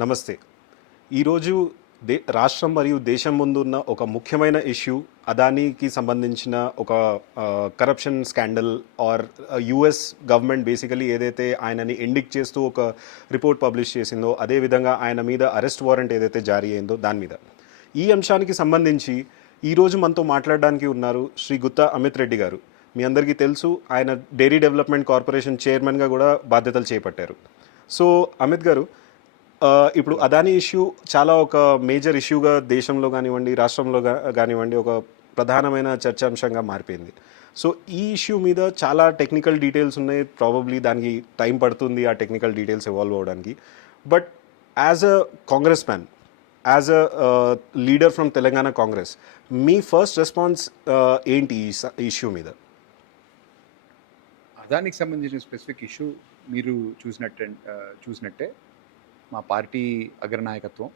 నమస్తే. ఈరోజు దే రాష్ట్రం మరియు దేశం ముందున్న ఒక ముఖ్యమైన ఇష్యూ అదానీకి సంబంధించిన ఒక corruption scandal or US government basically ఏదైతే ఆయనని ఎండిక్ చేస్తూ ఒక రిపోర్ట్ పబ్లిష్ చేసిందో అదేవిధంగా ఆయన మీద అరెస్ట్ వారెంట్ ఏదైతే జారీ అయిందో దాని మీద. ఈ అంశానికి సంబంధించి ఈరోజు మనతో మాట్లాడడానికి ఉన్నారు శ్రీ గుత్తా అమిత్ రెడ్డి గారు. మీ అందరికీ తెలుసు ఆయన డైరీ డెవలప్మెంట్ కార్పొరేషన్ చైర్మన్గా కూడా బాధ్యతలు చేపట్టారు. సో అమిత్ గారు ఇప్పుడు అదానీ ఇష్యూ చాలా ఒక మేజర్ ఇష్యూగా దేశంలో కానివ్వండి రాష్ట్రంలో కానివ్వండి ఒక ప్రధానమైన చర్చాంశంగా మారిపోయింది. సో ఈ ఇష్యూ మీద చాలా టెక్నికల్ డీటెయిల్స్ ఉన్నాయి. ప్రాబబ్లీ దానికి టైం పడుతుంది ఆ టెక్నికల్ డీటెయిల్స్ ఇవాల్వ్ అవ్వడానికి. But as a Congress man as a leader from Telangana Congress me first response ఏంటి ఈ ఇష్యూ మీద? అదానికి సంబంధించిన స్పెసిఫిక్ ఇష్యూ మీరు చూసినట్టే చూసినట్టే. మా పార్టీ అగ్రనాయకత్వం.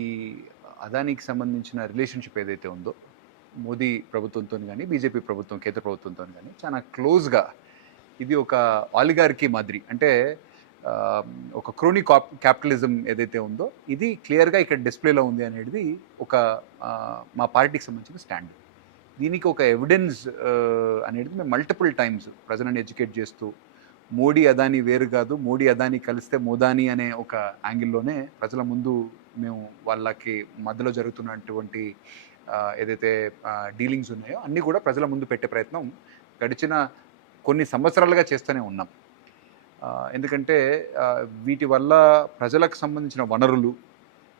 ఈ అదానికి సంబంధించిన రిలేషన్షిప్ ఏదైతే ఉందో మోదీ ప్రభుత్వంతో కానీ బీజేపీ ప్రభుత్వం కేంద్ర ప్రభుత్వంతో కానీ చాలా క్లోజ్గా ఇది ఒక ఆలిగార్కి మాదిరి. అంటే ఒక క్రోని కాప్ క్యాపిటలిజం ఏదైతే ఉందో ఇది క్లియర్గా ఇక్కడ డిస్ప్లేలో ఉంది అనేది ఒక మా పార్టీకి సంబంధించిన స్టాండ్ దీనికి ఒక ఎవిడెన్స్ అనేది మేము మల్టిపుల్ టైమ్స్ ప్రజలను ఎడ్యుకేట్ చేస్తూ మోడీ అదాని వేరు కాదు. మోడీ అదాని కలిస్తే మోదాని అనే ఒక యాంగిల్లోనే ప్రజల ముందు మేము వాళ్ళకి మధ్యలో జరుగుతున్నటువంటి ఏదైతే డీలింగ్స్ ఉన్నాయో అన్నీ కూడా ప్రజల ముందు పెట్టే ప్రయత్నం గడిచిన కొన్ని సంవత్సరాలుగా చేస్తూనే ఉన్నాం. ఎందుకంటే వీటి వల్ల ప్రజలకు సంబంధించిన వనరులు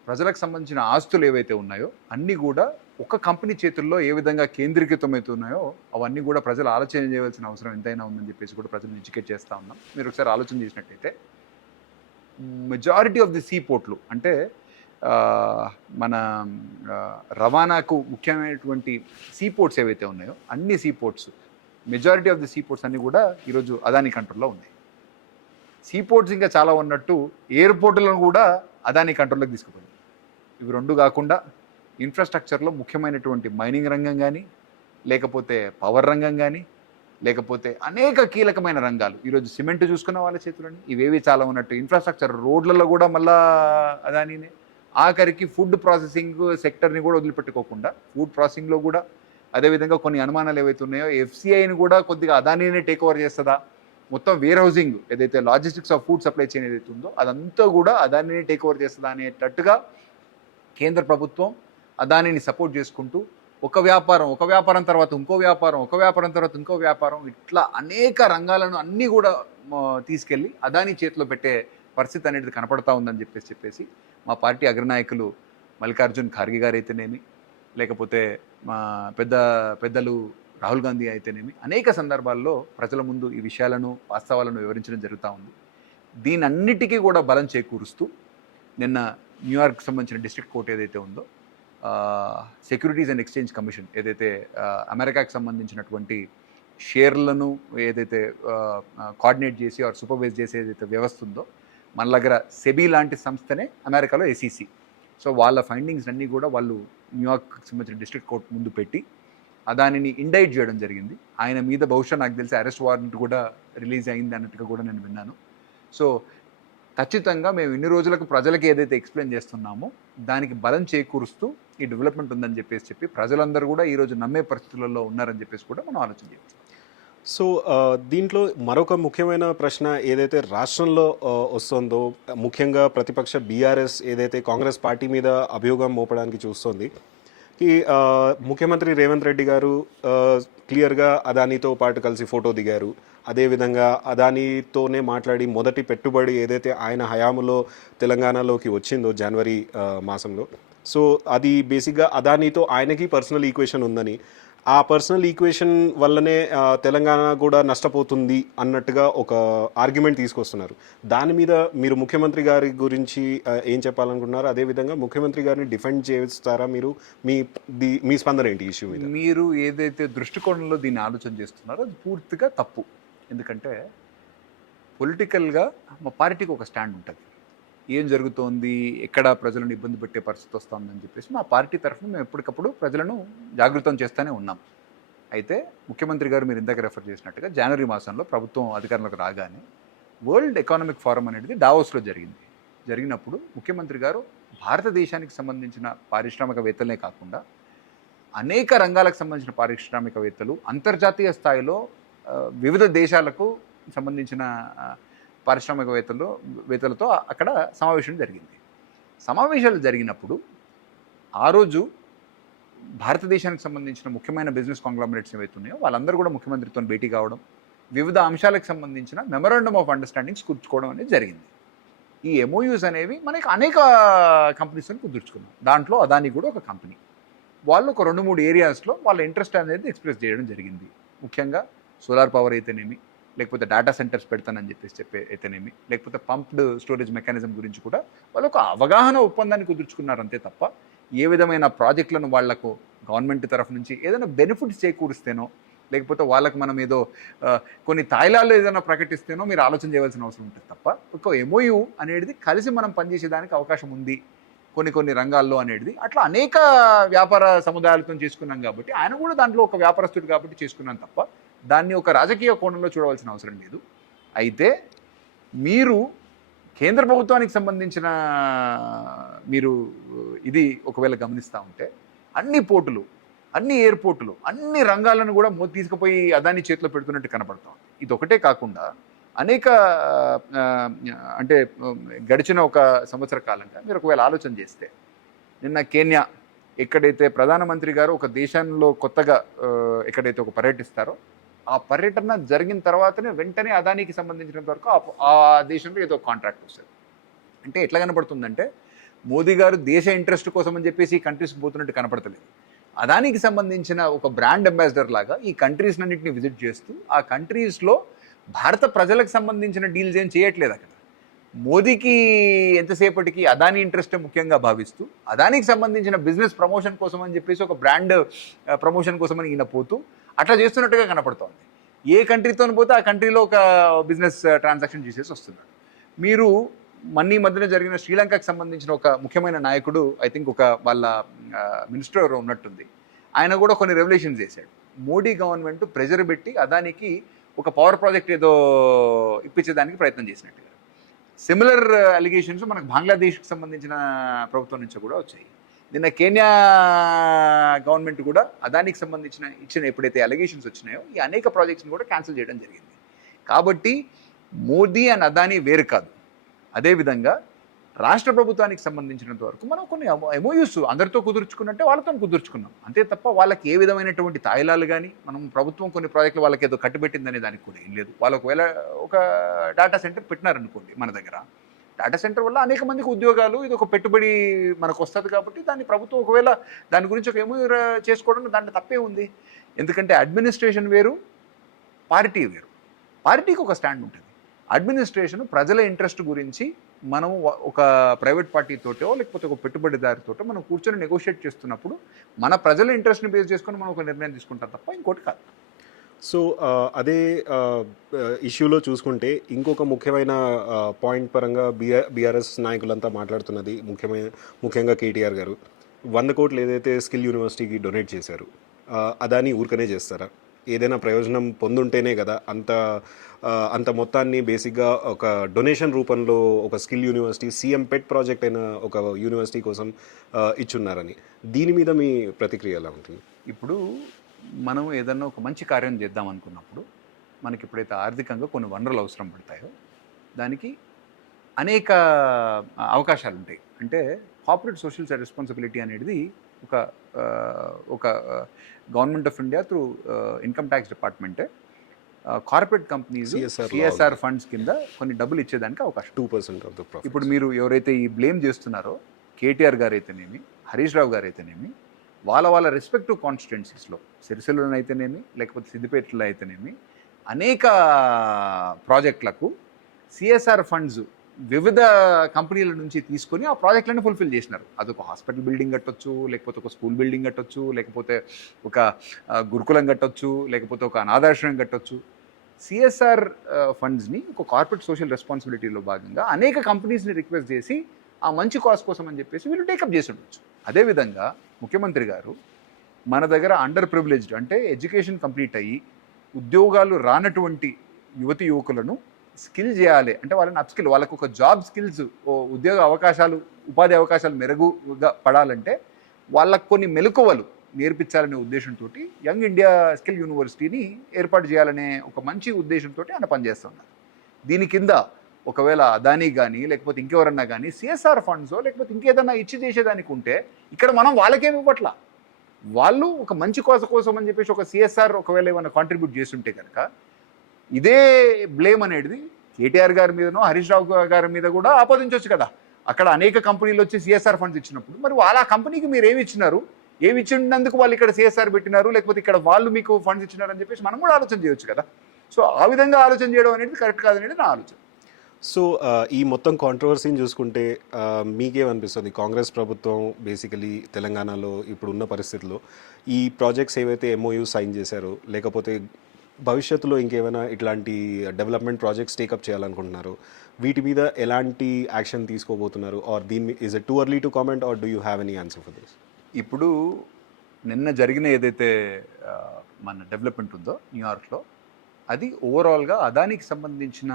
ప్రజలకు సంబంధించిన ఆస్తులు ఏవైతే ఉన్నాయో అన్నీ కూడా ఒక కంపెనీ చేతుల్లో ఏ విధంగా కేంద్రీకృతమవుతున్నాయో అవన్నీ కూడా ప్రజలు ఆలోచన చేయవలసిన అవసరం ఎంతైనా ఉందని చెప్పేసి కూడా ప్రజలను ఎడ్యుకేట్ చేస్తూ ఉన్నాం. మీరు ఒకసారి ఆలోచన చేసినట్టయితే మెజారిటీ ఆఫ్ ది సీ పోర్ట్లు అంటే మన రవాణాకు ముఖ్యమైనటువంటి సీ పోర్ట్స్ ఏవైతే ఉన్నాయో అన్ని sea ports majority of the sea ports అన్నీ కూడా ఈరోజు అదాని కంట్రోల్లో ఉన్నాయి. సీ పోర్ట్స్ ఇంకా చాలా ఉన్నట్టు ఎయిర్పోర్టులను కూడా అదాని కంట్రోల్లోకి తీసుకుపోయింది. ఇవి రెండు కాకుండా ఇన్ఫ్రాస్ట్రక్చర్లో ముఖ్యమైనటువంటి మైనింగ్ రంగం కానీ లేకపోతే పవర్ రంగం కానీ లేకపోతే అనేక కీలకమైన రంగాలు. ఈరోజు సిమెంట్ చూసుకున్న వాళ్ళ చేతులని ఇవేవి చాలా ఉన్నట్టు. ఇన్ఫ్రాస్ట్రక్చర్ రోడ్లలో కూడా మళ్ళా అదానినే. ఆఖరికి ఫుడ్ ప్రాసెసింగ్ సెక్టర్ని కూడా వదిలిపెట్టుకోకుండా ఫుడ్ ప్రాసెసింగ్లో కూడా అదేవిధంగా కొన్ని అనుమానాలు ఏవైతే ఉన్నాయో ఎఫ్సిఐని కూడా కొద్దిగా అదానినే టేక్ ఓవర్ చేస్తుందా? మొత్తం వేర్ హౌసింగ్ ఏదైతే logistics of food supply chain ఏదైతే ఉందో అదంతా కూడా అదానిని టేక్ ఓవర్ చేస్తుందా అనేటట్టుగా కేంద్ర ప్రభుత్వం అదానిని సపోర్ట్ చేసుకుంటూ ఒక వ్యాపారం ఒక వ్యాపారం తర్వాత ఇంకో వ్యాపారం ఒక వ్యాపారం తర్వాత ఇంకో వ్యాపారం ఇట్లా అనేక రంగాలను అన్నీ కూడా తీసుకెళ్ళి అదాని చేతిలో పెట్టే పరిస్థితి అనేది కనపడతా ఉందని చెప్పేసి చెప్పేసి మా పార్టీ అగ్రనాయకులు మల్లికార్జున్ ఖార్గే గారు అయితేనేమి లేకపోతే మా పెద్ద పెద్దలు రాహుల్ గాంధీ అయితేనేమి అనేక సందర్భాల్లో ప్రజల ముందు ఈ విషయాలను వాస్తవాలను వివరించడం జరుగుతూ ఉంది. దీనన్నిటికీ కూడా బలం చేకూరుస్తూ నిన్న న్యూయార్క్ సంబంధించిన డిస్ట్రిక్ట్ కోర్ట్ ఏదైతే ఉందో సెక్యూరిటీస్ అండ్ ఎక్స్చేంజ్ కమిషన్ ఏదైతే అమెరికాకి సంబంధించినటువంటి షేర్లను ఏదైతే కోఆర్డినేట్ చేసి ఆర్ సూపర్వైజ్ చేసే ఏదైతే వ్యవస్థ ఉందో మన దగ్గర సెబీ లాంటి సంస్థనే అమెరికాలో ఎస్ఈసి సో వాళ్ళ ఫైండింగ్స్ అన్నీ కూడా వాళ్ళు న్యూయార్క్ సంబంధించిన డిస్ట్రిక్ట్ కోర్ట్ ముందు పెట్టి దానిని ఇండైట్ చేయడం జరిగింది. ఆయన మీద బహుశా నాకు తెలిసి అరెస్ట్ వారెంట్ కూడా రిలీజ్ అయింది అన్నట్టుగా కూడా నేను విన్నాను. సో ఖచ్చితంగా మేము ఇన్ని రోజులకు ప్రజలకు ఏదైతే ఎక్స్ప్లెయిన్ చేస్తున్నామో దానికి బలం చేకూరుస్తూ ఈ డెవలప్మెంట్ ఉందని చెప్పేసి చెప్పి ప్రజలందరూ కూడా ఈరోజు నమ్మే పరిస్థితులలో ఉన్నారని చెప్పేసి కూడా మనం ఆలోచన చేయొచ్చు. సో దీంట్లో మరొక ముఖ్యమైన ప్రశ్న ఏదైతే రాష్ట్రంలో వస్తుందో ముఖ్యంగా ప్రతిపక్ష బీఆర్ఎస్ ఏదైతే కాంగ్రెస్ పార్టీ మీద అభియోగం మోపడానికి చూస్తోంది ఈ ముఖ్యమంత్రి రేవంత్ రెడ్డి గారు క్లియర్గా అదానితో పాటు కలిసి ఫోటో దిగారు. అదేవిధంగా అదానితోనే మాట్లాడి మొదటి పెట్టుబడి ఏదైతే ఆయన హయాములో తెలంగాణలోకి వచ్చిందో జనవరి మాసంలో సో అది బేసిక్గా అదానీతో ఆయనకి పర్సనల్ ఈక్వేషన్ ఉందని. ఆ పర్సనల్ ఈక్వేషన్ వల్లనే తెలంగాణ కూడా నష్టపోతుంది అన్నట్టుగా ఒక ఆర్గ్యుమెంట్ తీసుకొస్తున్నారు. దాని మీద మీరు ముఖ్యమంత్రి గారి గురించి ఏం చెప్పాలనుకుంటున్నారు అదేవిధంగా ముఖ్యమంత్రి గారిని డిఫెండ్ చేస్తారా మీరు? మీ ది- మీ స్పందన ఏంటి ఇష్యూ మీద? మీరు ఏదైతే దృష్టికోణంలో దీన్ని ఆలోచన చేస్తున్నారో అది పూర్తిగా తప్పు. ఎందుకంటే పొలిటికల్గా మా పార్టీకి ఒక స్టాండ్ ఉంటుంది. ఏం జరుగుతోంది? ఎక్కడ ప్రజలను ఇబ్బంది పెట్టే పరిస్థితి వస్తుందని చెప్పేసి మా పార్టీ తరఫున మేము ఎప్పటికప్పుడు ప్రజలను జాగృతం చేస్తూనే ఉన్నాం. అయితే ముఖ్యమంత్రి గారు మీరు ఇందాక రెఫర్ చేసినట్టుగా జనవరి మాసంలో ప్రభుత్వం అధికారంలోకి రాగానే వరల్డ్ ఎకనామిక్ ఫోరం అనేది డావోస్లో జరిగింది. జరిగినప్పుడు ముఖ్యమంత్రి గారు భారతదేశానికి సంబంధించిన పారిశ్రామికవేత్తలే కాకుండా అనేక రంగాలకు సంబంధించిన పారిశ్రామికవేత్తలు అంతర్జాతీయ స్థాయిలో వివిధ దేశాలకు సంబంధించిన పారిశ్రామికవేత్తలు వేత్తలతో అక్కడ సమావేశం జరిగింది. సమావేశాలు జరిగినప్పుడు ఆ రోజు భారతదేశానికి సంబంధించిన ముఖ్యమైన బిజినెస్ కాంగ్లామరేట్స్ ఏవైతే ఉన్నాయో వాళ్ళందరూ కూడా ముఖ్యమంత్రితో భేటీ కావడం వివిధ అంశాలకు సంబంధించిన మెమరాండమ్ ఆఫ్ అండర్స్టాండింగ్స్ కూర్చుకోవడం అనేది జరిగింది. ఈ ఎంఓయూస్ అనేవి మనకి అనేక కంపెనీస్తో కుదుర్చుకున్నాం దాంట్లో అదాని కూడా ఒక కంపెనీ వాళ్ళు ఒక రెండు మూడు ఏరియాస్లో వాళ్ళ ఇంట్రెస్ట్ అనేది ఎక్స్ప్రెస్ చేయడం జరిగింది. ముఖ్యంగా సోలార్ పవర్ అయితేనేమి లేకపోతే డేటా సెంటర్స్ పెడతానని చెప్పేసి చెప్పే అయితేనేమి లేకపోతే పంప్డ్ స్టోరేజ్ మెకానిజం గురించి కూడా వాళ్ళు ఒక అవగాహన ఒప్పందాన్ని కుదుర్చుకున్నారు అంతే తప్ప ఏ విధమైన ప్రాజెక్టులను వాళ్ళకు గవర్నమెంట్ తరఫు నుంచి ఏదైనా బెనిఫిట్స్ చేకూరిస్తేనో లేకపోతే వాళ్ళకి మనం ఏదో కొన్ని తాయిలాలు ఏదైనా ప్రకటిస్తేనో మీరు ఆలోచన చేయవలసిన అవసరం ఉంటుంది తప్ప ఒక ఎంఓయు అనేది కలిసి మనం పనిచేసేదానికి అవకాశం ఉంది కొన్ని కొన్ని రంగాల్లో అనేది. అట్లా అనేక వ్యాపార సముదాయాలతో చేసుకున్నాం కాబట్టి ఆయన కూడా దాంట్లో ఒక వ్యాపారస్తుడు కాబట్టి చేసుకున్నాం తప్ప దాన్ని ఒక రాజకీయ కోణంలో చూడవలసిన అవసరం లేదు. అయితే మీరు కేంద్ర ప్రభుత్వానికి సంబంధించిన మీరు ఇది ఒకవేళ గమనిస్తూ ఉంటే అన్ని పోర్టులు అన్ని ఎయిర్పోర్టులు అన్ని రంగాలను కూడా మో తీసుకుపోయి అదాని చేతిలో పెడుతున్నట్టు కనపడుతుంది ఇది ఒకటే కాకుండా అనేక అంటే గడిచిన ఒక సంవత్సర కాలంగా మీరు ఒకవేళ ఆలోచన చేస్తే నిన్న కేన్యా ఎక్కడైతే ప్రధానమంత్రి గారు ఒక దేశంలో కొత్తగా ఎక్కడైతే ఒక పర్యటిస్తారో ఆ పర్యటన జరిగిన తర్వాతనే వెంటనే అదానికి సంబంధించినంత వరకు ఆ- దేశంలో ఏదో కాంట్రాక్ట్ వస్తుంది. అంటే ఎట్లా కనపడుతుందంటే మోదీ గారు దేశ ఇంట్రెస్ట్ కోసం అని చెప్పేసి ఈ పోతున్నట్టు కనపడతలేదు అదానికి సంబంధించిన ఒక బ్రాండ్ అంబాసిడర్ లాగా ఈ కంట్రీస్ అన్నింటిని విజిట్ చేస్తూ ఆ కంట్రీస్లో భారత ప్రజలకు సంబంధించిన డీల్స్ ఏం చేయట్లేదు అక్కడ. మోదీకి ఎంతసేపటికి అదాని ఇంట్రెస్ట్ ముఖ్యంగా భావిస్తూ అదానికి సంబంధించిన బిజినెస్ ప్రమోషన్ కోసం అని చెప్పేసి ఒక బ్రాండ్ ప్రమోషన్ కోసం అని ఈయన పోతూ అట్లా చేస్తున్నట్టుగా కనపడుతోంది. ఏ కంట్రీతో పోతే ఆ కంట్రీలో ఒక బిజినెస్ ట్రాన్సాక్షన్ చేసేసి వస్తున్నాడు మీరు మన్నీ మధ్యన జరిగిన శ్రీలంకకు సంబంధించిన ఒక ముఖ్యమైన నాయకుడు ఐ థింక్ ఒక వాళ్ళ మినిస్టర్ ఉన్నట్టుంది. ఆయన కూడా కొన్ని రెవల్యూషన్స్ చేశాడు. మోడీ గవర్నమెంట్ ప్రెజర్ పెట్టి అదానికి ఒక పవర్ ప్రాజెక్ట్ ఏదో ఇప్పించేదానికి ప్రయత్నం చేసినట్టుగా. సిమిలర్ అలిగేషన్స్ మనకు బంగ్లాదేశ్కి సంబంధించిన ప్రభుత్వం నుంచి కూడా వచ్చాయి. నిన్న కేన్యా గవర్నమెంట్ కూడా అదానికి సంబంధించిన ఇచ్చిన ఎప్పుడైతే అలిగేషన్స్ వచ్చినాయో ఈ అనేక ప్రాజెక్ట్స్ని కూడా క్యాన్సిల్ చేయడం జరిగింది. కాబట్టి మోదీ అండ్ అదానీ వేరు కాదు. అదేవిధంగా రాష్ట్ర ప్రభుత్వానికి సంబంధించినంత వరకు మనం కొన్ని ఎమోయూస్ అందరితో కుదుర్చుకున్నట్టే వాళ్ళతో కుదుర్చుకున్నాం. అంతే తప్ప వాళ్ళకి ఏ విధమైనటువంటి తాయిలాలు కానీ మనం ప్రభుత్వం కొన్ని ప్రాజెక్టులు వాళ్ళకి ఏదో కట్టుబెట్టిందనే దానికి కూడా ఏం లేదు. వాళ్ళకు ఒకవేళ ఒక డేటా సెంటర్ పెట్టినారనుకోండి మన దగ్గర డేటా సెంటర్ వల్ల అనేక మందికి ఉద్యోగాలు ఇది ఒక పెట్టుబడి మనకు వస్తుంది కాబట్టి దాన్ని ప్రభుత్వం ఒకవేళ దాని గురించి ఒక ఏమో చేసుకోవడం దాంట్లో తప్పే ఉంది. ఎందుకంటే అడ్మినిస్ట్రేషన్ వేరు పార్టీ వేరు. పార్టీకి ఒక స్టాండ్ ఉంటుంది. అడ్మినిస్ట్రేషన్ ప్రజల ఇంట్రెస్ట్ గురించి మనం ఒక ప్రైవేట్ పార్టీతోటో లేకపోతే ఒక పెట్టుబడిదారితోటో మనం కూర్చొని నెగోషియేట్ చేస్తున్నప్పుడు మన ప్రజల ఇంట్రెస్ట్ని బేస్ చేసుకొని మనం ఒక నిర్ణయం తీసుకుంటాం తప్ప ఇంకోటి కాదు. సో uh, అదే uh, uh, ఇష్యూలో చూసుకుంటే ఇంకొక ముఖ్యమైన పాయింట్ పరంగా బీఆర్ బీఆర్ఎస్ నాయకులంతా మాట్లాడుతున్నది ముఖ్యమైన ముఖ్యంగా కేటీఆర్ గారు. వంద కోట్లు ఏదైతే స్కిల్ యూనివర్సిటీకి డొనేట్ చేశారు అదాని ఊరికనే చేస్తారా? ఏదైనా ప్రయోజనం పొందుంటేనే కదా అంత అంత మొత్తాన్ని బేసిక్గా ఒక డొనేషన్ రూపంలో ఒక skill university CM pet project అయిన ఒక యూనివర్సిటీ కోసం ఇచ్చున్నారని. దీని మీద మీ ప్రతిక్రియ ఎలా ఉంటుంది? ఇప్పుడు మనం ఏదన్నా ఒక మంచి కార్యం చేద్దాం అనుకున్నప్పుడు మనకి ఎప్పుడైతే ఆర్థికంగా కొన్ని వనరులు అవసరం పడతాయో దానికి అనేక అవకాశాలు ఉంటాయి. అంటే కార్పొరేట్ సోషల్ రెస్పాన్సిబిలిటీ అనేది ఒక ఒక government of India through income tax డిపార్ట్మెంటే కార్పొరేట్ కంపెనీస్. సిఎస్ఆర్ ఫండ్స్ కింద కొన్ని డబ్బులు ఇచ్చేదానికి అవకాశం టూ పర్సెంట్ ఇప్పుడు మీరు ఎవరైతే ఈ బ్లేమ్ చేస్తున్నారో కేటీఆర్ గారు అయితేనేమి హరీష్ రావు గారు అయితేనేమి వాళ్ళ వాళ్ళ రెస్పెక్టివ్ కాన్స్టిట్యున్సీస్లో సిరిసిల్లలో అయితేనేమి లేకపోతే సిద్దిపేటలో అయితేనేమి అనేక ప్రాజెక్టులకు సిఎస్ఆర్ ఫండ్స్ వివిధ కంపెనీల నుంచి తీసుకొని ఆ ప్రాజెక్టులను ఫుల్ఫిల్ చేసినారు. అదొక హాస్పిటల్ బిల్డింగ్ కట్టొచ్చు లేకపోతే ఒక స్కూల్ బిల్డింగ్ కట్టొచ్చు లేకపోతే ఒక గురుకులం కట్టొచ్చు లేకపోతే ఒక అనాథాశ్రమం కట్టొచ్చు. సిఎస్ఆర్ ఫండ్స్ని ఒక కార్పొరేట్ సోషల్ రెస్పాన్సిబిలిటీలో భాగంగా అనేక కంపెనీస్ని రిక్వెస్ట్ చేసి ఆ మంచి కాస్ట్ కోసం అని చెప్పేసి వీళ్ళు టేకప్ చేసి ఉండొచ్చు. అదేవిధంగా ముఖ్యమంత్రి గారు మన దగ్గర అండర్ ప్రివిలేజ్డ్ అంటే ఎడ్యుకేషన్ కంప్లీట్ అయ్యి ఉద్యోగాలు రానటువంటి యువతి యువకులను స్కిల్ చేయాలి అంటే వాళ్ళని అప్ స్కిల్ వాళ్ళకు ఒక జాబ్ స్కిల్స్ ఉద్యోగ అవకాశాలు ఉపాధి అవకాశాలు మెరుగుగా పడాలంటే వాళ్ళకు కొన్ని మెలకువలు నేర్పించాలనే ఉద్దేశంతో యంగ్ ఇండియా స్కిల్ యూనివర్సిటీని ఏర్పాటు చేయాలనే ఒక మంచి ఉద్దేశంతో ఆయన పనిచేస్తున్నారు దీని కింద ఒకవేళ అదానీ కానీ లేకపోతే ఇంకెవరన్నా కానీ సిఎస్ఆర్ ఫండ్స్ లేకపోతే ఇంకేదన్నా ఇచ్చి చేసేదానికి ఉంటే ఇక్కడ మనం వాళ్ళకేమి ఇవ్వట్లా? వాళ్ళు ఒక మంచి కోస కోసం అని చెప్పేసి ఒక సిఎస్ఆర్ ఒకవేళ ఏమైనా కాంట్రిబ్యూట్ చేస్తుంటే కనుక ఇదే బ్లేమ్ అనేది కేటీఆర్ గారి మీదనో హరీష్ రావు గారి మీద కూడా ఆపాదించవచ్చు కదా. అక్కడ అనేక కంపెనీలు వచ్చి సిఎస్ఆర్ ఫండ్స్ ఇచ్చినప్పుడు. మరి వాళ్ళ ఆ కంపెనీకి మీరు ఏమి ఇచ్చినారు? ఏమి ఇచ్చినందుకు వాళ్ళు ఇక్కడ సిఎస్ఆర్ పెట్టినారు? లేకపోతే ఇక్కడ వాళ్ళు మీకు ఫండ్స్ ఇచ్చినారు అని చెప్పేసి మనం కూడా ఆలోచన చేయొచ్చు కదా. సో ఆ విధంగా ఆలోచన చేయడం అనేది కరెక్ట్ కాదనేది నా ఆలోచన. సో ఈ మొత్తం కాంట్రవర్సీని చూసుకుంటే మీకేమనిపిస్తుంది? కాంగ్రెస్ ప్రభుత్వం బేసికలీ తెలంగాణలో ఇప్పుడున్న పరిస్థితుల్లో ఈ ప్రాజెక్ట్స్ ఏవైతే ఎంఓయూ సైన్ చేశారో లేకపోతే భవిష్యత్తులో ఇంకేమైనా ఇట్లాంటి డెవలప్మెంట్ ప్రాజెక్ట్స్ టేకప్ చేయాలనుకుంటున్నారు వీటి మీద ఎలాంటి యాక్షన్ తీసుకోబోతున్నారు? ఆర్ దీని is it too early to comment or do you have any answer for this ఇప్పుడు నిన్న జరిగిన ఏదైతే మన డెవలప్మెంట్ ఉందో న్యూయార్క్లో అది ఓవరాల్గా అదానికి సంబంధించిన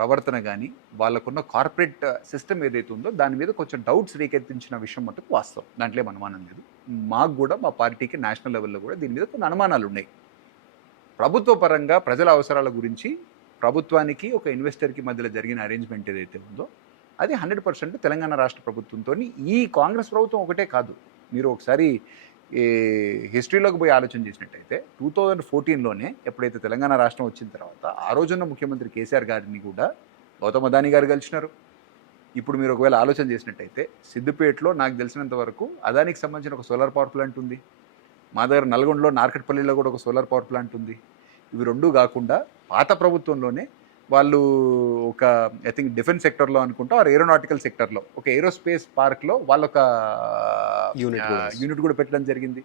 ప్రవర్తన కానీ వాళ్ళకున్న కార్పొరేట్ సిస్టమ్ ఏదైతే ఉందో దాని మీద కొంచెం డౌట్స్ రేకెత్తించిన విషయం మటుకు వాస్తవం. దాంట్లో అనుమానం లేదు. మాకు కూడా మా పార్టీకి నేషనల్ లెవెల్లో కూడా దీని మీద కొన్ని అనుమానాలు ఉన్నాయి. ప్రభుత్వ పరంగా ప్రజల అవసరాల గురించి ప్రభుత్వానికి ఒక ఇన్వెస్టర్కి మధ్యలో జరిగిన అరేంజ్మెంట్ ఏదైతే ఉందో అది హండ్రెడ్ పర్సెంట్ తెలంగాణ రాష్ట్ర ప్రభుత్వంతో ఈ కాంగ్రెస్ ప్రభుత్వం ఒకటే కాదు. మీరు ఒకసారి ఈ హిస్టరీలోకి పోయి ఆలోచన చేసినట్టయితే టూ థౌజండ్ ఫోర్టీన్లోనే ఎప్పుడైతే తెలంగాణ రాష్ట్రం వచ్చిన తర్వాత ఆ రోజున్న ముఖ్యమంత్రి కేసీఆర్ గారిని కూడా గౌతమ్ అదానీ గారు కలిసినారు ఇప్పుడు మీరు ఒకవేళ ఆలోచన చేసినట్టయితే సిద్దిపేటలో నాకు తెలిసినంత వరకు అదానికి సంబంధించిన ఒక సోలార్ పవర్ ప్లాంట్ ఉంది. మా దగ్గర నల్గొండలో నార్కట్పల్లిలో కూడా ఒక సోలార్ పవర్ ప్లాంట్ ఉంది. ఇవి రెండు కాకుండా పాత ప్రభుత్వంలోనే వాళ్ళు ఒక ఐ థింక్ డిఫెన్స్ సెక్టర్లో అనుకుంటా ఆర్ ఏరోనాటికల్ సెక్టర్లో ఒక ఏరోస్పేస్ పార్క్లో వాళ్ళొక ఆ, యూనిట్ కూడా పెట్టడం జరిగింది.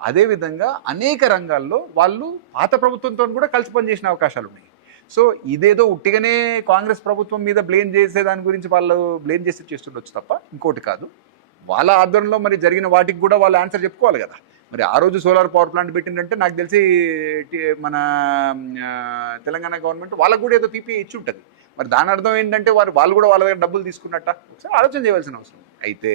అదేవిధంగా అనేక రంగాల్లో వాళ్ళు పాత ప్రభుత్వంతో కూడా కలిసి పనిచేసిన అవకాశాలు ఉన్నాయి. సో ఇదేదో ఉట్టిగానే కాంగ్రెస్ ప్రభుత్వం మీద బ్లేమ్ చేసే దాని గురించి వాళ్ళు బ్లేమ్ చేసి చేస్తుండొచ్చు తప్ప ఇంకోటి కాదు. వాళ్ళ ఆధ్వర్యంలో మరి జరిగిన వాటికి కూడా వాళ్ళు ఆన్సర్ చెప్పుకోవాలి కదా. మరి ఆ రోజు సోలార్ పవర్ ప్లాంట్ పెట్టిందంటే నాకు తెలిసి మన తెలంగాణ గవర్నమెంట్ వాళ్ళకు కూడా ఏదో పీపీ ఇచ్చి ఉంటుంది. మరి దాని అర్థం ఏంటంటే వారు వాళ్ళు కూడా వాళ్ళ దగ్గర డబ్బులు తీసుకున్నట్ట? ఒకసారి ఆలోచన చేయవలసిన అవసరం. అయితే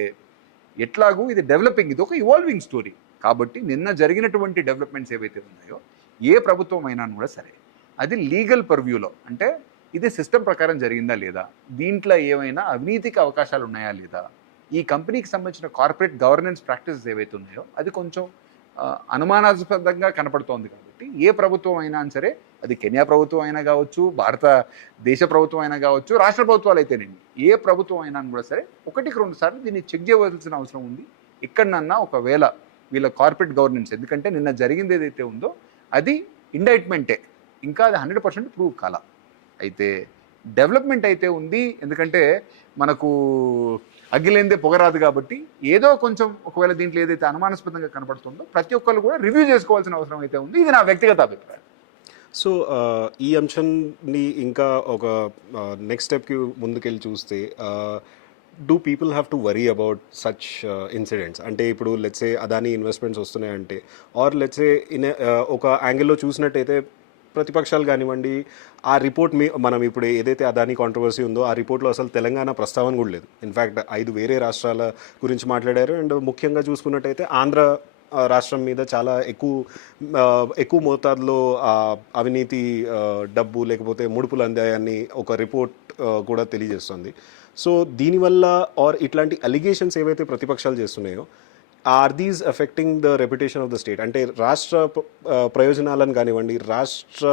ఎట్లాగూ ఇది డెవలపింగ్ ఇది ఒక ఇవాల్వింగ్ స్టోరీ కాబట్టి నిన్న జరిగినటువంటి డెవలప్మెంట్స్ ఏవైతే ఉన్నాయో ఏ ప్రభుత్వం అయినా కూడా సరే అది లీగల్ పర్వ్యూలో అంటే ఇది సిస్టమ్ ప్రకారం జరిగిందా లేదా? దీంట్లో ఏమైనా అవినీతికి అవకాశాలు ఉన్నాయా లేదా? ఈ కంపెనీకి సంబంధించిన కార్పొరేట్ గవర్నెన్స్ ప్రాక్టీసెస్ ఏవైతే ఉన్నాయో అది కొంచెం అనుమానాస్పదంగా కనపడుతోంది కాబట్టి ఏ ప్రభుత్వం అయినా సరే అది కెన్యా ప్రభుత్వం అయినా కావచ్చు భారత దేశ ప్రభుత్వం అయినా కావచ్చు రాష్ట్ర ప్రభుత్వాలు అయితేనండి ఏ ప్రభుత్వం అయినా కూడా సరే ఒకటికి రెండు సార్లు దీన్ని చెక్ చేయవలసిన అవసరం ఉంది. ఎక్కడనన్నా ఒకవేళ వీళ్ళ కార్పొరేట్ గవర్నెన్స్ ఎందుకంటే నిన్న జరిగింది ఏదైతే ఉందో అది ఇండైట్మెంటే ఇంకా అది హండ్రెడ్ పర్సెంట్ ప్రూవ్ కాల. అయితే డెవలప్మెంట్ అయితే ఉంది ఎందుకంటే మనకు అగ్గిలేందే పొగరాదు కాబట్టి ఏదో కొంచెం ఒకవేళ దీంట్లో ఏదైతే అనుమానాస్పదంగా కనపడుతుందో ప్రతి ఒక్కరు కూడా రివ్యూ చేసుకోవాల్సిన అవసరం అయితే ఉంది. ఇది నా వ్యక్తిగత అభిప్రాయం. సో ఈ అంశాన్ని ఇంకా ఒక నెక్స్ట్ స్టెప్కి ముందుకెళ్ళి చూస్తే do people have to worry about such incidents అంటే ఇప్పుడు లెట్సే అదాని ఇన్వెస్ట్మెంట్స్ వస్తున్నాయంటే ఆర్ లెట్సే ఇన్ ఒక యాంగిల్లో చూసినట్టయితే ప్రతిపక్షాలు కానివ్వండి ఆ రిపోర్ట్ మీ మనం ఇప్పుడు ఏదైతే అదాని కాంట్రవర్సీ ఉందో ఆ రిపోర్ట్లో అసలు తెలంగాణ ప్రస్తావన కూడా లేదు. ఇన్ఫ్యాక్ట్ ఐదు వేరే రాష్ట్రాల గురించి మాట్లాడారు. అండ్ ముఖ్యంగా చూసుకున్నట్టయితే ఆంధ్ర రాష్ట్రం మీద చాలా ఎక్కువ ఎక్కువ మోతాదులో అవినీతి డబ్బు లేకపోతే ముడుపులు అందాయని ఒక రిపోర్ట్ కూడా తెలియజేస్తుంది. సో దీనివల్ల ఆర్ ఇట్లాంటి అలిగేషన్స్ ఏవైతే ప్రతిపక్షాలు చేస్తున్నాయో or these affecting the reputation of the state అంటే రాష్ట్ర ప్రయోజనాలను కానివ్వండి రాష్ట్ర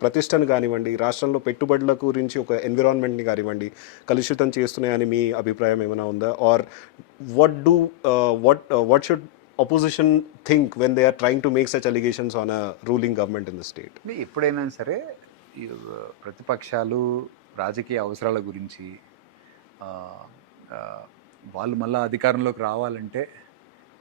ప్రతిష్టను కానివ్వండి రాష్ట్రంలో పెట్టుబడుల గురించి ఒక ఎన్విరాన్మెంట్ని కానివ్వండి కలుషితం చేస్తున్నాయని మీ అభిప్రాయం ఏమైనా ఉందా? Or what do what what should opposition think when they are trying to make such allegations on a ruling government in the state ఎప్పుడైనా సరే ప్రతిపక్షాలు రాజకీయ అవసరాల గురించి వాళ్ళు మళ్ళీ అధికారంలోకి రావాలంటే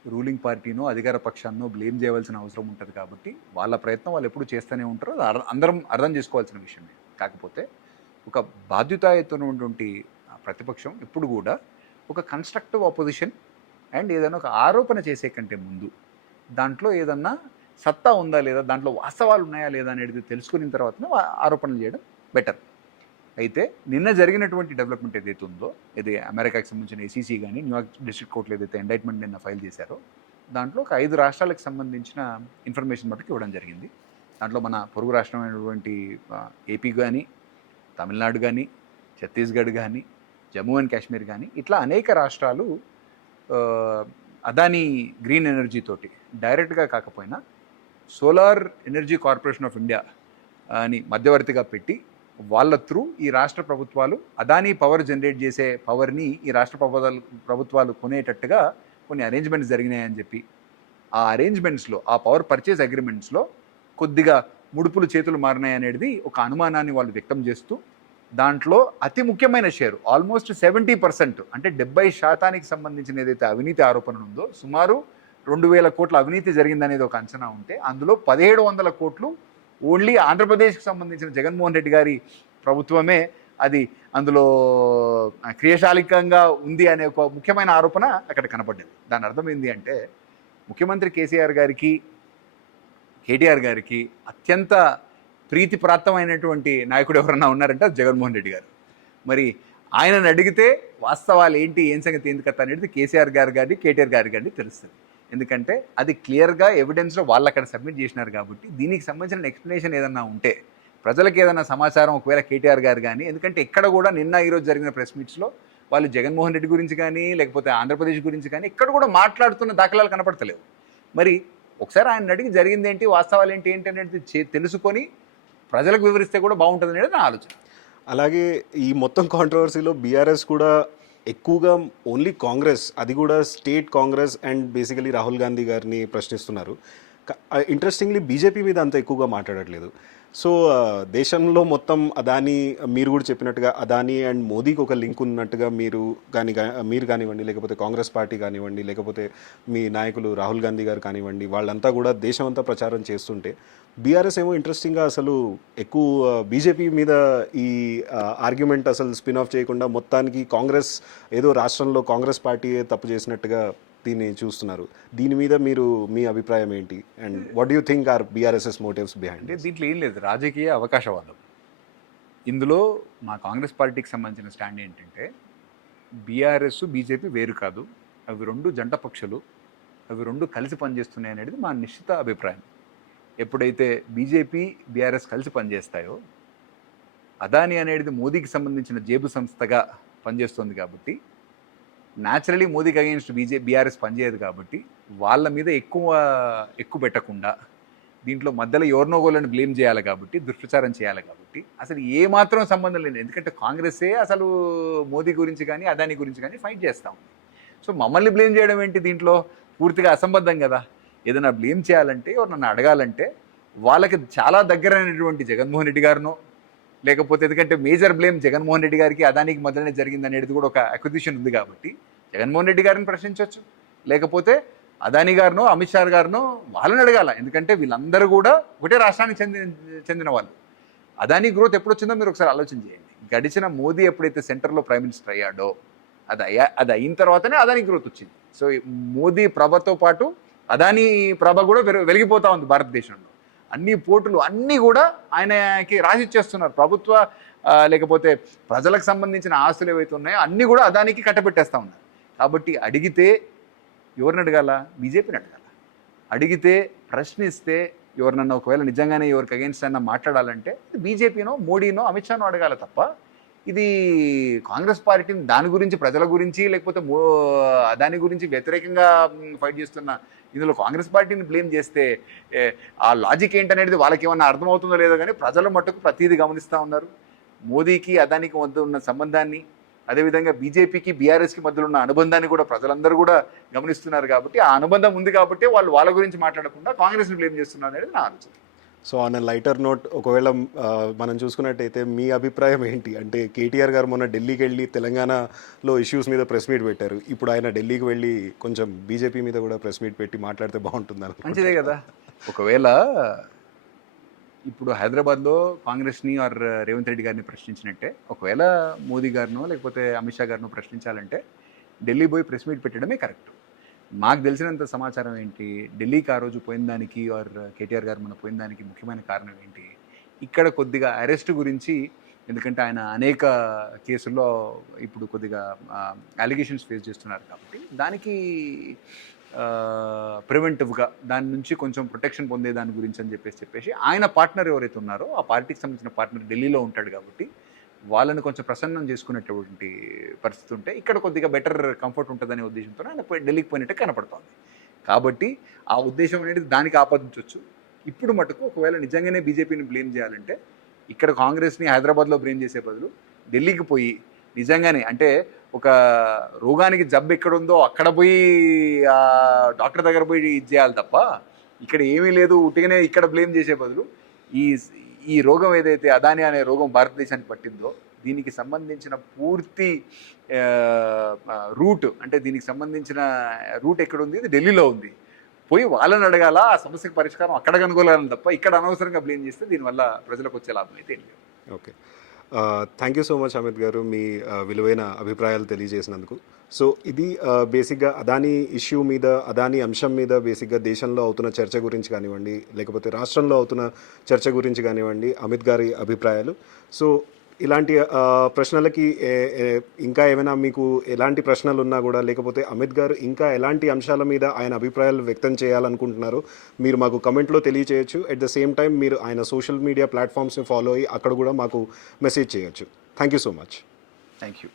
రూలింగ్ పార్టీనో అధికార పక్షాన్నో బ్లేమ్ చేయవలసిన అవసరం ఉంటుంది కాబట్టి వాళ్ళ ప్రయత్నం వాళ్ళు ఎప్పుడు చేస్తూనే ఉంటారో అది అందరం అర్థం చేసుకోవాల్సిన విషయమే కాకపోతే ఒక బాధ్యతాయుతమైనటువంటి ప్రతిపక్షం ఎప్పుడు కూడా ఒక కన్స్ట్రక్టివ్ ఆపోజిషన్ అండ్ ఏదైనా ఒక ఆరోపణ చేసే కంటే ముందు దాంట్లో ఏదన్నా సత్తా ఉందా లేదా దాంట్లో వాస్తవాలు ఉన్నాయా లేదా అనేది తెలుసుకున్న తర్వాతనే ఆరోపణలు చేయడం బెటర్ అయితే నిన్న జరిగినటువంటి డెవలప్మెంట్ ఏదైతే ఉందో ఇది అమెరికాకి సంబంధించిన ఏసీసీ కానీ న్యూయార్క్ డిస్ట్రిక్ట్ కోర్టులో ఏదైతే ఎండైట్మెంట్ నిన్న ఫైల్ చేశారో దాంట్లో ఒక ఐదు రాష్ట్రాలకు సంబంధించిన ఇన్ఫర్మేషన్ మటుకు ఇవ్వడం జరిగింది. దాంట్లో మన పొరుగు రాష్ట్రమైనటువంటి ఏపీ కానీ తమిళనాడు కానీ ఛత్తీస్గఢ్ కానీ జమ్మూ అండ్ కాశ్మీర్ కానీ ఇట్లా అనేక రాష్ట్రాలు అదాని అదానీ గ్రీన్ ఎనర్జీ తోటి డైరెక్ట్గా కాకపోయినా solar energy corporation of India అని మధ్యవర్తిగా పెట్టి వాళ్ళ త్రూ ఈ రాష్ట్ర ప్రభుత్వాలు అదానీ పవర్ జనరేట్ చేసే పవర్ని ఈ రాష్ట్ర ప్రభుత్వాలు ప్రభుత్వాలు కొనేటట్టుగా కొన్ని అరేంజ్మెంట్స్ జరిగినాయని చెప్పి ఆ అరేంజ్మెంట్స్లో ఆ పవర్ పర్చేస్ అగ్రిమెంట్స్లో కొద్దిగా ముడుపులు చేతులు మారినాయి అనేది ఒక అనుమానాన్ని వాళ్ళు వ్యక్తం చేస్తూ దాంట్లో అతి ముఖ్యమైన షేరు ఆల్మోస్ట్ సెవెంటీ పర్సెంట్ అంటే డెబ్బై శాతానికి సంబంధించిన ఏదైతే అవినీతి ఆరోపణ ఉందో సుమారు రెండు వేల కోట్ల అవినీతి జరిగిందనేది ఒక అంచనా ఉంటే అందులో పదిహేడు వందల కోట్లు ఓన్లీ ఆంధ్రప్రదేశ్కి సంబంధించిన జగన్మోహన్ రెడ్డి గారి ప్రభుత్వమే అది అందులో క్రియాశాలికంగా ఉంది అనే ఒక ముఖ్యమైన ఆరోపణ అక్కడ కనపడ్డది. దాని అర్థం ఏంటి అంటే ముఖ్యమంత్రి కేసీఆర్ గారికి కేటీఆర్ గారికి అత్యంత ప్రీతిప్రాప్తమైనటువంటి నాయకుడు ఎవరన్నా ఉన్నారంటే జగన్మోహన్ రెడ్డి గారు. మరి ఆయనను అడిగితే వాస్తవాలు ఏంటి ఏం సంగతి ఏంది అనేది కేసీఆర్ గారు కానీ కేటీఆర్ గారి కానీ తెలుస్తుంది. ఎందుకంటే అది క్లియర్గా ఎవిడెన్స్లో వాళ్ళు అక్కడ సబ్మిట్ చేసినారు కాబట్టి దీనికి సంబంధించిన ఎక్స్ప్లెనేషన్ ఏదన్నా ఉంటే ప్రజలకు ఏదైనా సమాచారం ఒకవేళ కేటీఆర్ గారు కానీ ఎందుకంటే ఎక్కడ కూడా నిన్న ఈరోజు జరిగిన ప్రెస్ మీట్స్లో వాళ్ళు జగన్మోహన్ రెడ్డి గురించి కానీ లేకపోతే ఆంధ్రప్రదేశ్ గురించి కానీ ఇక్కడ కూడా మాట్లాడుతున్న దాఖలాలు కనపడతలేవు. మరి ఒకసారి ఆయన అడిగి జరిగింది ఏంటి వాస్తవాలు ఏంటి ఏంటి అనేది చే- తెలుసుకొని ప్రజలకు వివరిస్తే కూడా బాగుంటుంది అనేది నా ఆలోచన. అలాగే ఈ మొత్తం కాంట్రవర్సీలో బీఆర్ఎస్ కూడా ఎక్కువగా ఓన్లీ కాంగ్రెస్ అది కూడా state Congress and basically Rahul Gandhi గారిని ప్రశ్నిస్తున్నారు. ఇంట్రెస్టింగ్లీ బీజేపీ మీద అంత ఎక్కువగా మాట్లాడట్లేదు. సో దేశంలో మొత్తం అదానీ మీరు కూడా చెప్పినట్టుగా అదానీ అండ్ మోదీకి ఒక లింక్ ఉన్నట్టుగా మీరు కానీ మీరు కానివ్వండి లేకపోతే కాంగ్రెస్ పార్టీ కానివ్వండి లేకపోతే మీ నాయకులు రాహుల్ గాంధీ గారు కానివ్వండి వాళ్ళంతా కూడా దేశం అంతా ప్రచారం చేస్తుంటే బీఆర్ఎస్ ఏమో ఇంట్రెస్టింగ్గా అసలు ఎక్కువ బీజేపీ మీద ఈ ఆర్గ్యుమెంట్ అసలు స్పిన్ ఆఫ్ చేయకుండా మొత్తానికి కాంగ్రెస్ ఏదో రాష్ట్రంలో కాంగ్రెస్ పార్టీ తప్పు చేసినట్టుగా దీన్ని చూస్తున్నారు. దీని మీద మీరు మీ అభిప్రాయం ఏంటి? And what you think are BRS's motives behind దీంట్లో ఏం లేదు. రాజకీయ అవకాశవాదం. ఇందులో మా కాంగ్రెస్ పార్టీకి సంబంధించిన స్టాండ్ ఏంటంటే బీఆర్ఎస్ బీజేపీ వేరు కాదు. అవి రెండు జంట పక్షులు. అవి రెండు కలిసి పనిచేస్తున్నాయి అనేది మా నిశ్చిత అభిప్రాయం. ఎప్పుడైతే బీజేపీ బీఆర్ఎస్ కలిసి పనిచేస్తాయో అదాని అనేది మోదీకి సంబంధించిన జేబు సంస్థగా పనిచేస్తుంది కాబట్టి న్యాచురలీ మోదీకి అగేన్స్ట్ బీజే బీఆర్ఎస్ పనిచేయదు కాబట్టి వాళ్ళ మీద ఎక్కువ ఎక్కువ పెట్టకుండా దీంట్లో మధ్యలో ఎవరినో బ్లేమ్ చేయాలి కాబట్టి దుష్ప్రచారం చేయాలి కాబట్టి అసలు ఏ మాత్రం సంబంధం లేదు ఎందుకంటే కాంగ్రెసే అసలు మోదీ గురించి కానీ అదాని గురించి కానీ ఫైట్ చేస్తాం ఉంది. సో మమ్మల్ని బ్లేమ్ చేయడం ఏంటి దీంట్లో? పూర్తిగా అసంబద్ధం కదా. ఏదైనా బ్లేమ్ చేయాలంటే ఎవరినన్నా అడగాలంటే వాళ్ళకి చాలా దగ్గరైనటువంటి జగన్మోహన్ రెడ్డి గారినో లేకపోతే ఎందుకంటే మేజర్ బ్లేమ్ జగన్మోహన్ రెడ్డి గారికి అదానికి మొదలనే జరిగింది అనేది కూడా ఒక అక్విజిషన్ ఉంది కాబట్టి జగన్మోహన్ రెడ్డి గారిని ప్రశ్నించవచ్చు లేకపోతే అదాని గారినో అమిత్ షా గారినో వాళ్ళని అడగాల. ఎందుకంటే వీళ్ళందరూ కూడా ఒకటే రాష్ట్రానికి చెందిన చెందిన వాళ్ళు. అదాని గ్రోత్ ఎప్పుడు వచ్చిందో మీరు ఒకసారి ఆలోచన చేయండి. గడిచిన మోదీ ఎప్పుడైతే సెంటర్లో ప్రైమ్ మినిస్టర్ అయ్యాడో అది అయ్యా అది అయిన తర్వాతనే అదాని గ్రోత్ వచ్చింది. సో మోదీ ప్రభతో పాటు అదాని ప్రభ కూడా వెలిగిపోతా ఉంది భారతదేశంలో. అన్ని పోటులు అన్నీ కూడా ఆయనకి రాసిచ్చేస్తున్నారు ప్రభుత్వ లేకపోతే ప్రజలకు సంబంధించిన ఆస్తులు ఏవైతే ఉన్నాయో అన్నీ కూడా అదానికి కట్టబెట్టేస్తూ ఉన్నారు. కాబట్టి అడిగితే ఎవరిని అడగాల? బీజేపీని అడగాల. అడిగితే ప్రశ్నిస్తే ఎవరినన్నా ఒకవేళ నిజంగానే ఎవరికి అగేన్స్ట్ అన్న మాట్లాడాలంటే బీజేపీనో మోడీనో అమిత్ షానో అడగాల తప్ప ఇది కాంగ్రెస్ పార్టీని దాని గురించి ప్రజల గురించి లేకపోతే దాని గురించి వ్యతిరేకంగా ఫైట్ చేస్తున్న ఇందులో కాంగ్రెస్ పార్టీని బ్లేమ్ చేస్తే ఆ లాజిక్ ఏంటనేది వాళ్ళకి ఏమన్నా అర్థమవుతుందో లేదో కానీ ప్రజలు మట్టుకు ప్రతీది గమనిస్తూ ఉన్నారు. మోదీకి అదానికి మధ్య ఉన్న సంబంధాన్ని అదేవిధంగా బీజేపీకి బీఆర్ఎస్కి మధ్యలో ఉన్న అనుబంధాన్ని కూడా ప్రజలందరూ కూడా గమనిస్తున్నారు కాబట్టి ఆ అనుబంధం ఉంది కాబట్టి వాళ్ళు వాళ్ళ గురించి మాట్లాడకుండా కాంగ్రెస్ని బ్లేమ్ చేస్తున్నారు అనేది నా ఆలోచన. సో ఆన్ లైటర్ నోట్ ఒకవేళ మనం చూసుకున్నట్టయితే మీ అభిప్రాయం ఏంటి? అంటే కేటీఆర్ గారు మొన్న ఢిల్లీకి వెళ్ళి తెలంగాణలో ఇష్యూస్ మీద ప్రెస్ మీట్ పెట్టారు. ఇప్పుడు ఆయన ఢిల్లీకి వెళ్ళి కొంచెం బీజేపీ మీద కూడా ప్రెస్ మీట్ పెట్టి మాట్లాడితే బాగుంటుంది. మంచిదే కదా. ఒకవేళ ఇప్పుడు హైదరాబాద్లో కాంగ్రెస్ని ఆర్ రేవంత్ రెడ్డి గారిని ప్రశ్నించినట్టే ఒకవేళ మోదీ గారినో లేకపోతే అమిత్ షా గారినో ప్రశ్నించాలంటే ఢిల్లీ పోయి ప్రెస్ మీట్ పెట్టడమే కరెక్ట్. మాకు తెలిసినంత సమాచారం ఏంటి? ఢిల్లీకి ఆ రోజు పోయిన దానికి ఆర్ కేటీఆర్ గారు మన పోయిన దానికి ముఖ్యమైన కారణం ఏంటి? ఇక్కడ కొద్దిగా అరెస్ట్ గురించి ఎందుకంటే ఆయన అనేక కేసుల్లో ఇప్పుడు కొద్దిగా అలిగేషన్స్ ఫేస్ చేస్తున్నారు కాబట్టి దానికి ప్రివెంటివ్గా దాని నుంచి కొంచెం ప్రొటెక్షన్ పొందే దాని గురించి అని చెప్పేసి చెప్పేసి ఆయన పార్ట్నర్ ఎవరైతే ఉన్నారో ఆ పార్టీకి సంబంధించిన పార్ట్నర్ ఢిల్లీలో ఉంటాడు కాబట్టి వాళ్ళని కొంచెం ప్రసన్నం చేసుకునేటువంటి పరిస్థితి ఉంటే ఇక్కడ కొద్దిగా బెటర్ కంఫర్ట్ ఉంటుందనే ఉద్దేశంతో ఆయన ఢిల్లీకి పోయినట్టే కనపడుతోంది. కాబట్టి ఆ ఉద్దేశం అనేది దానికి ఆపాదించవచ్చు ఇప్పుడు మటుకు ఒకవేళ నిజంగానే బీజేపీని బ్లేమ్ చేయాలంటే ఇక్కడ కాంగ్రెస్ని హైదరాబాద్లో బ్లేమ్ చేసే బదులు ఢిల్లీకి పోయి నిజంగానే అంటే ఒక రోగానికి జబ్బు ఎక్కడ ఉందో అక్కడ పోయి ఆ డాక్టర్ దగ్గర పోయి ఇది చేయాలి తప్ప ఇక్కడ ఏమీ లేదు ఉట్టిగానే ఇక్కడ బ్లేమ్ చేసే బదులు ఈ ఈ రోగం ఏదైతే అదాని అనే రోగం భారతదేశానికి పట్టిందో దీనికి సంబంధించిన పూర్తి రూట్ అంటే దీనికి సంబంధించిన రూట్ ఎక్కడ ఉంది ఇది ఢిల్లీలో ఉంది. పోయి వాళ్ళని అడగాల? ఆ సమస్యకు పరిష్కారం అక్కడ కనుగొనాలని తప్ప ఇక్కడ అనవసరంగా బ్లేమ్ చేస్తే దీనివల్ల ప్రజలకు వచ్చే లాభం అయితే లేదు. Okay. Thank you so much Amit garu మీ విలువైన అభిప్రాయాలు తెలియజేసినందుకు. సో ఇది బేసిక్గా అదానీ ఇష్యూ మీద అదానీ అంశం మీద బేసిక్గా దేశంలో అవుతున్న చర్చ గురించి కానివ్వండి లేకపోతే రాష్ట్రంలో అవుతున్న చర్చ గురించి కానివ్వండి అమిత్ గారి అభిప్రాయాలు. సో ఇలాంటి ప్రశ్నలకి ఇంకా ఏమైనా మీకు ఎలాంటి ప్రశ్నలు ఉన్నా కూడా లేకపోతే అమిత్ గారు ఇంకా ఎలాంటి అంశాల మీద ఆయన అభిప్రాయాలు వ్యక్తం చేయాలనుకుంటున్నారో మీరు మాకు కమెంట్లో తెలియచేయచ్చు. అట్ ద సేమ్ టైం మీరు ఆయన సోషల్ మీడియా ప్లాట్ఫామ్స్ని ఫాలో అయ్యి అక్కడ కూడా మాకు మెసేజ్ చేయొచ్చు. Thank you so much thank you